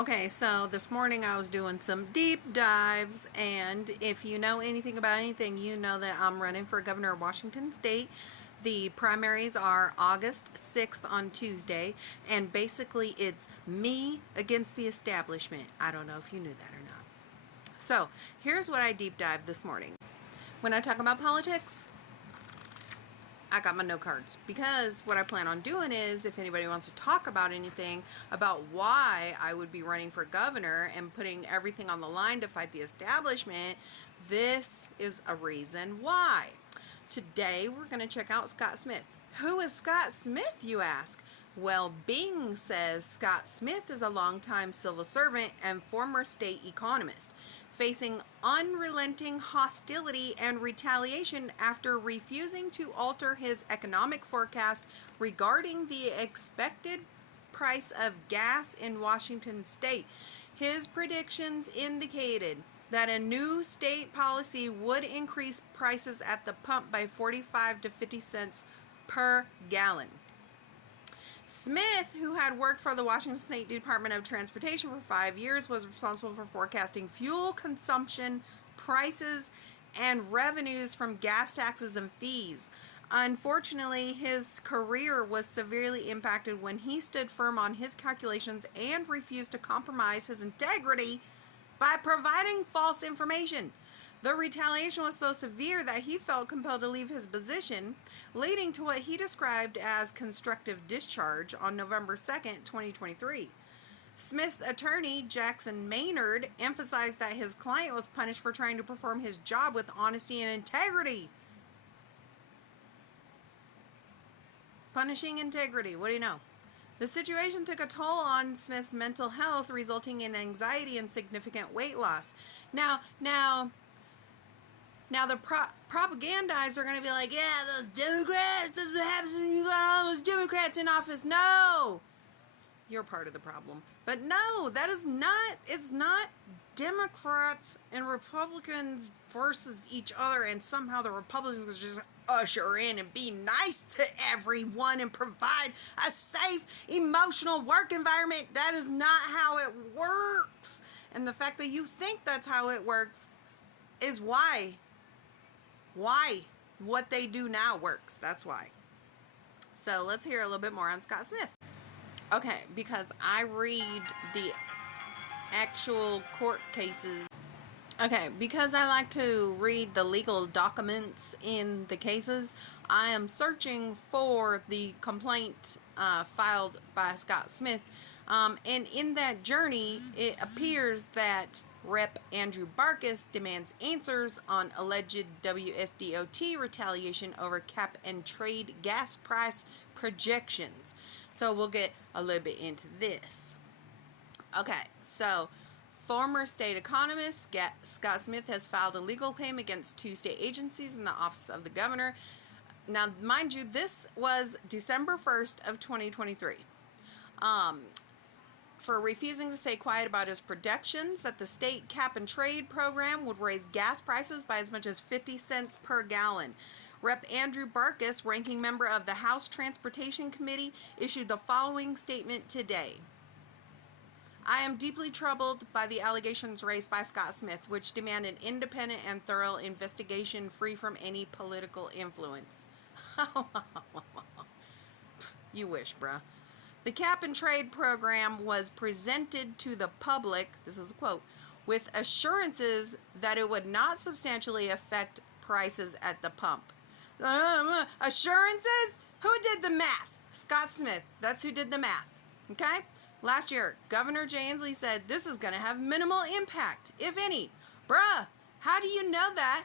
Okay, so this morning I was doing some deep dives, and if you know anything about anything, you know that I'm running for governor of Washington State. The primaries are August 6th on Tuesday, and basically it's me against the establishment. I don't know if you knew that or not. So, here's what I deep dived this morning. When I talk about politics, I got my note cards, because what I plan on doing is, if anybody wants to talk about anything about why I would be running for governor and putting everything on the line to fight the establishment, this is a reason why. Today we're going to check out Scott Smith. Who is Scott Smith, you ask? Well, Bing says Scott Smith is a longtime civil servant and former state economist, facing unrelenting hostility and retaliation after refusing to alter his economic forecast regarding the expected price of gas in Washington state. His predictions indicated that a new state policy would increase prices at the pump by 45 to 50 cents per gallon. Smith, who had worked for the Washington State Department of Transportation for 5 years, was responsible for forecasting fuel consumption, prices, and revenues from gas taxes and fees. Unfortunately, his career was severely impacted when he stood firm on his calculations and refused to compromise his integrity by providing false information. The retaliation was so severe that he felt compelled to leave his position, leading to what he described as constructive discharge on November 2nd, 2023. Smith's attorney, Jackson Maynard, emphasized that his client was punished for trying to perform his job with honesty and integrity. Punishing integrity, what do you know? The situation took a toll on Smith's mental health, resulting in anxiety and significant weight loss. Now the propagandists are going to be like, yeah, those Democrats, that's what happens when you got all those Democrats in office. No! You're part of the problem. But no, it's not Democrats and Republicans versus each other, and somehow the Republicans just usher in and be nice to everyone and provide a safe, emotional work environment. That is not how it works. And the fact that you think that's how it works is why what they do now works. That's why. So let's hear a little bit more on Scott Smith. Okay, because I read the actual court cases. Okay, because I like to read the legal documents in the cases, I am searching for the complaint filed by Scott Smith. And in that journey, it appears that Rep. Andrew Barkus demands answers on alleged WSDOT retaliation over cap and trade gas price projections. So we'll get a little bit into this. Okay, so former state economist Scott Smith has filed a legal claim against two state agencies in the office of the governor. Now, mind you, this was December 1st of 2023. For refusing to stay quiet about his predictions that the state cap and trade program would raise gas prices by as much as 50 cents per gallon. Rep. Andrew Barkus, ranking member of the House Transportation Committee, issued the following statement today. I am deeply troubled by the allegations raised by Scott Smith, which demand an independent and thorough investigation free from any political influence. You wish, bruh. The cap and trade program was presented to the public, this is a quote, with assurances that it would not substantially affect prices at the pump. Assurances? Who did the math? Scott Smith. That's who did the math. Okay? Last year, Governor Jay Inslee said this is going to have minimal impact, if any. Bruh, how do you know that?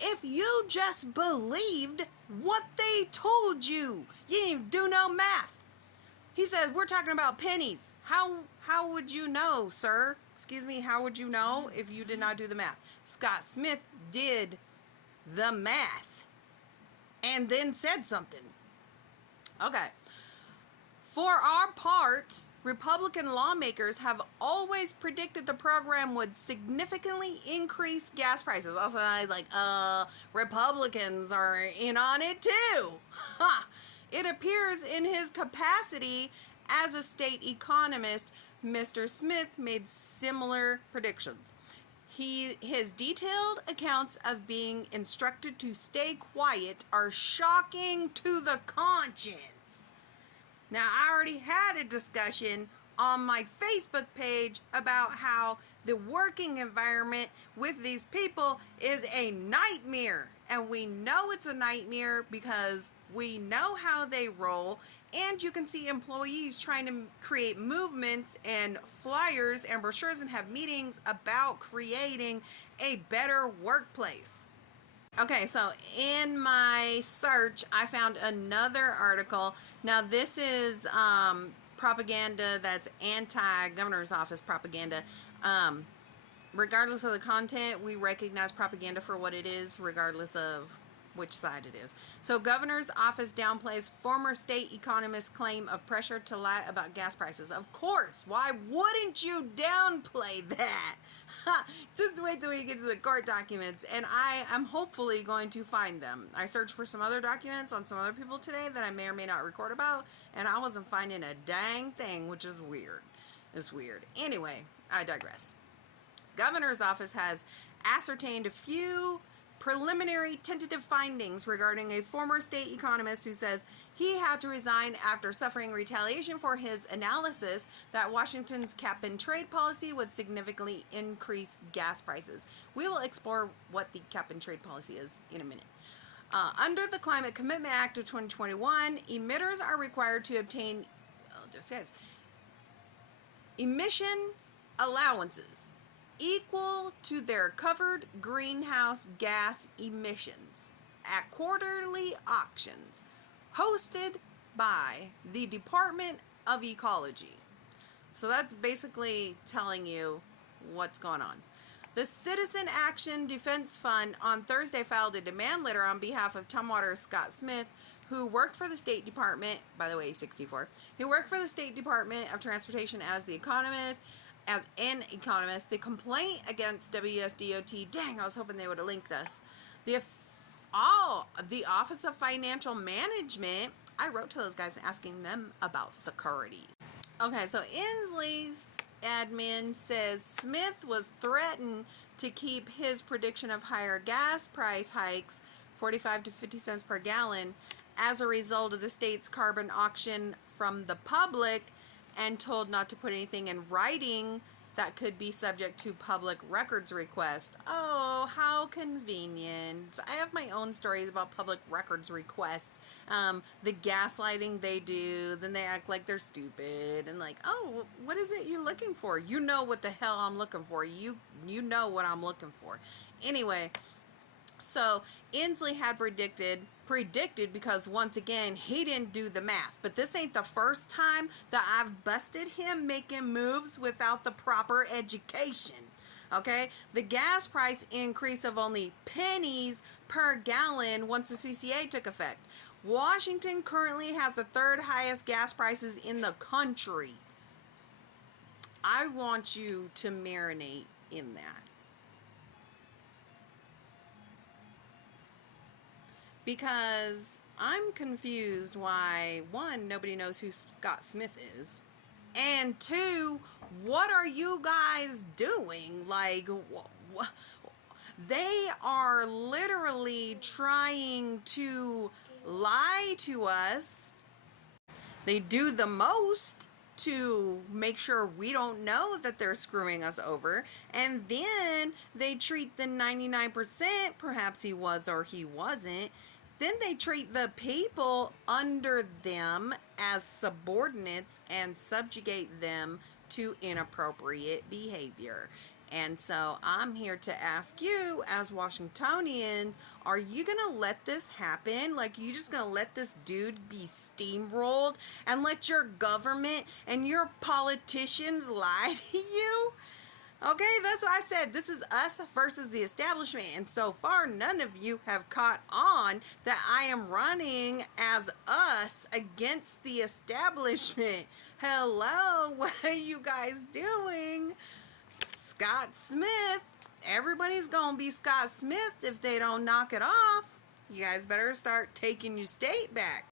If you just believed what they told you. You didn't even do no math. He said, we're talking about pennies. How would you know, sir? Excuse me, how would you know if you did not do the math? Scott Smith did the math and then said something. Okay. For our part, Republican lawmakers have always predicted the program would significantly increase gas prices. Also, I was like, Republicans are in on it too. Ha! It appears in his capacity as a state economist, Mr. Smith made similar predictions. His detailed accounts of being instructed to stay quiet are shocking to the conscience. Now, I already had a discussion on my Facebook page about how the working environment with these people is a nightmare. And we know it's a nightmare because we know how they roll. And you can see employees trying to create movements and flyers and brochures and have meetings about creating a better workplace. Okay, so in my search, I found another article. Now, this is propaganda that's anti-governor's office propaganda. Regardless of the content, we recognize propaganda for what it is, regardless of which side it is. So, governor's office downplays former state economist's claim of pressure to lie about gas prices. Of course, why wouldn't you downplay that? Just wait till we get to the court documents, and I am hopefully going to find them. I searched for some other documents on some other people today that I may or may not record about, and I wasn't finding a dang thing, which is weird. It's weird. Anyway, I digress. Governor's office has ascertained a few preliminary tentative findings regarding a former state economist who says he had to resign after suffering retaliation for his analysis that Washington's cap and trade policy would significantly increase gas prices. We will explore what the cap and trade policy is in a minute. Under the Climate Commitment Act of 2021, emitters are required to obtain emissions allowances equal to their covered greenhouse gas emissions at quarterly auctions hosted by the Department of Ecology. So that's basically telling you what's going on. The Citizen Action Defense Fund on Thursday filed a demand letter on behalf of Tumwater Scott Smith, who worked for the State Department, by the way, 64, who worked for the State Department of Transportation as an economist. The complaint against WSDOT, dang, I was hoping they would have linked this. The Office of Financial Management, I wrote to those guys asking them about securities. Okay, so Inslee's admin says Smith was threatened to keep his prediction of higher gas price hikes, 45 to 50 cents per gallon, as a result of the state's carbon auction from the public, and told not to put anything in writing that could be subject to public records request. Oh, how convenient. I have my own stories about public records request. The gaslighting they do, then they act like they're stupid and like, oh, what is it you're looking for? You know what the hell I'm looking for. You know what I'm looking for. Anyway, so Inslee had predicted because once again he didn't do the math, but this ain't the first time that I've busted him making moves without the proper education. Okay, the gas price increase of only pennies per gallon once the CCA took effect. Washington currently has the third highest gas prices in the country. I want you to marinate in that. Because I'm confused why, one, nobody knows who Scott Smith is, and two, what are you guys doing? Like, they are literally trying to lie to us. They do the most to make sure we don't know that they're screwing us over, and then they treat the 99%, perhaps he was or he wasn't, then they treat the people under them as subordinates and subjugate them to inappropriate behavior. And so I'm here to ask you, as Washingtonians, are you going to let this happen? Like, you just going to let this dude be steamrolled and let your government and your politicians lie to you? Okay, that's why I said this is us versus the establishment. And so far, none of you have caught on that I am running as us against the establishment. Hello, what are you guys doing? Scott Smith. Everybody's going to be Scott Smith if they don't knock it off. You guys better start taking your state back.